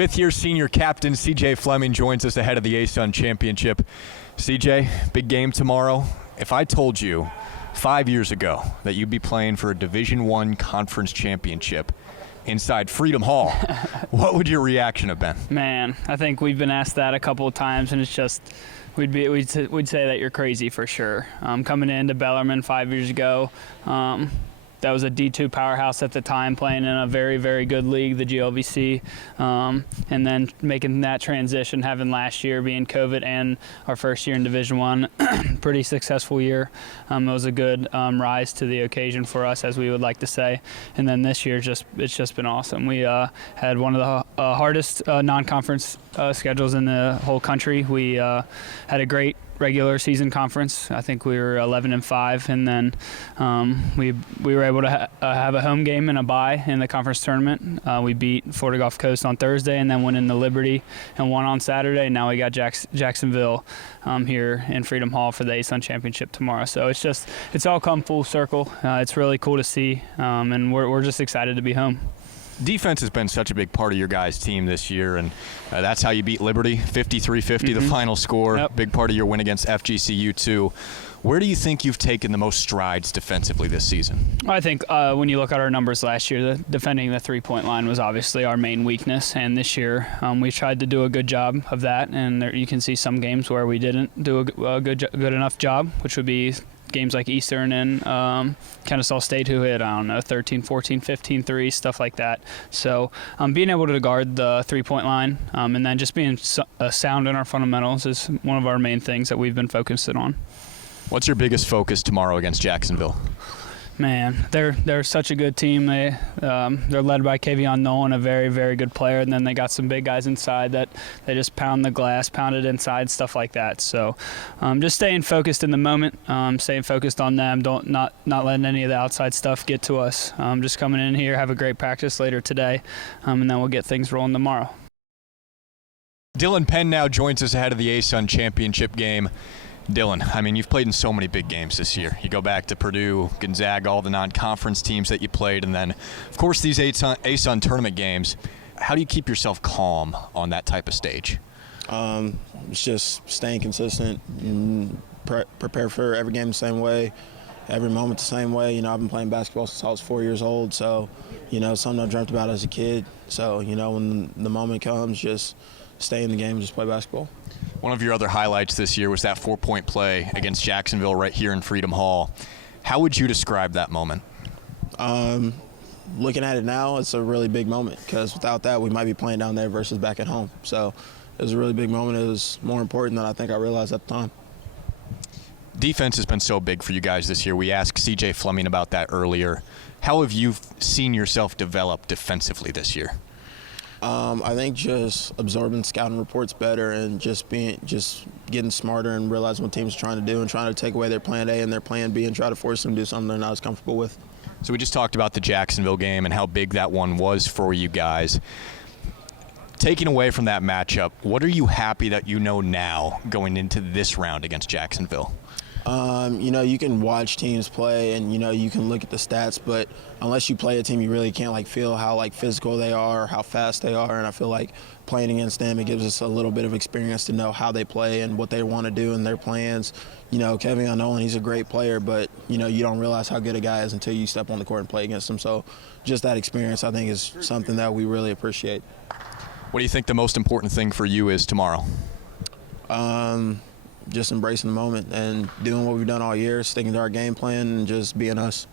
Fifth-year senior captain CJ Fleming joins us ahead of the ASUN championship. CJ, big game tomorrow. If I told you 5 years ago that you'd be playing for a Division I conference championship inside Freedom Hall, what would your reaction have been? Man, I think we've been asked that a couple of times, and it's just we'd say that you're crazy for sure. Coming into Bellarmine 5 years ago, that was a D2 powerhouse at the time, playing in a very, very good league, the GLVC, and then making that transition, having last year being COVID and our first year in Division I, pretty successful year. It was a good rise to the occasion for us, as we would like to say. And then this year, it's just been awesome. We had one of the hardest non-conference schedules in the whole country. We had a great regular season conference. I think we were 11-5, and then we were able to have a home game and a bye in the conference tournament. We beat Florida Gulf Coast on Thursday, and then went into Liberty and won on Saturday. Now we got Jacksonville here in Freedom Hall for the ASUN championship tomorrow. So it's all come full circle. It's really cool to see, and we're just excited to be home. Defense has been such a big part of your guys' team this year, and that's how you beat Liberty, 53-50, the final score. Yep. Big part of your win against FGCU too. Where do you think you've taken the most strides defensively this season? I think when you look at our numbers last year, defending the three-point line was obviously our main weakness, and this year we tried to do a good job of that, and you can see some games where we didn't do a good enough job, which would be games like Eastern and Kennesaw State, who hit, 13, 14, 15 threes, stuff like that. So being able to guard the three-point line and then just being sound in our fundamentals is one of our main things that we've been focusing on. What's your biggest focus tomorrow against Jacksonville? Man, they're such a good team. They're led by Kavion Nolan, a very, very good player, and then they got some big guys inside that they just pound the glass, pound it inside, stuff like that. So just staying focused in the moment, staying focused on them, not letting any of the outside stuff get to us. Just coming in here, have a great practice later today, and then we'll get things rolling tomorrow. Dylan Penn now joins us ahead of the ASUN championship game. Dylan, I mean, you've played in so many big games this year. You go back to Purdue, Gonzaga, all the non-conference teams that you played, and then, of course, these ASUN tournament games. How do you keep yourself calm on that type of stage? It's just staying consistent and prepare for every game the same way, every moment the same way. You know, I've been playing basketball since I was 4 years old, so, you know, something I dreamt about as a kid. So, you know, when the moment comes, just stay in the game and just play basketball. One of your other highlights this year was that four-point play against Jacksonville right here in Freedom Hall. How would you describe that moment? Looking at it now, it's a really big moment because without that, we might be playing down there versus back at home. So it was a really big moment. It was more important than I think I realized at the time. Defense has been so big for you guys this year. We asked CJ Fleming about that earlier. How have you seen yourself develop defensively this year? I think just absorbing scouting reports better and just getting smarter and realizing what teams are trying to do and trying to take away their plan A and their plan B and try to force them to do something they're not as comfortable with. So we just talked about the Jacksonville game and how big that one was for you guys. Taking away from that matchup, what are you happy that you know now going into this round against Jacksonville? You know, you can watch teams play and, you know, you can look at the stats, but unless you play a team, you really can't, feel how, physical they are or how fast they are. And I feel like playing against them, it gives us a little bit of experience to know how they play and what they want to do and their plans. You know, Kavion Nolan, he's a great player, but, you know, you don't realize how good a guy is until you step on the court and play against him. So just that experience, I think, is something that we really appreciate. What do you think the most important thing for you is tomorrow? Just embracing the moment and doing what we've done all year, sticking to our game plan and just being us.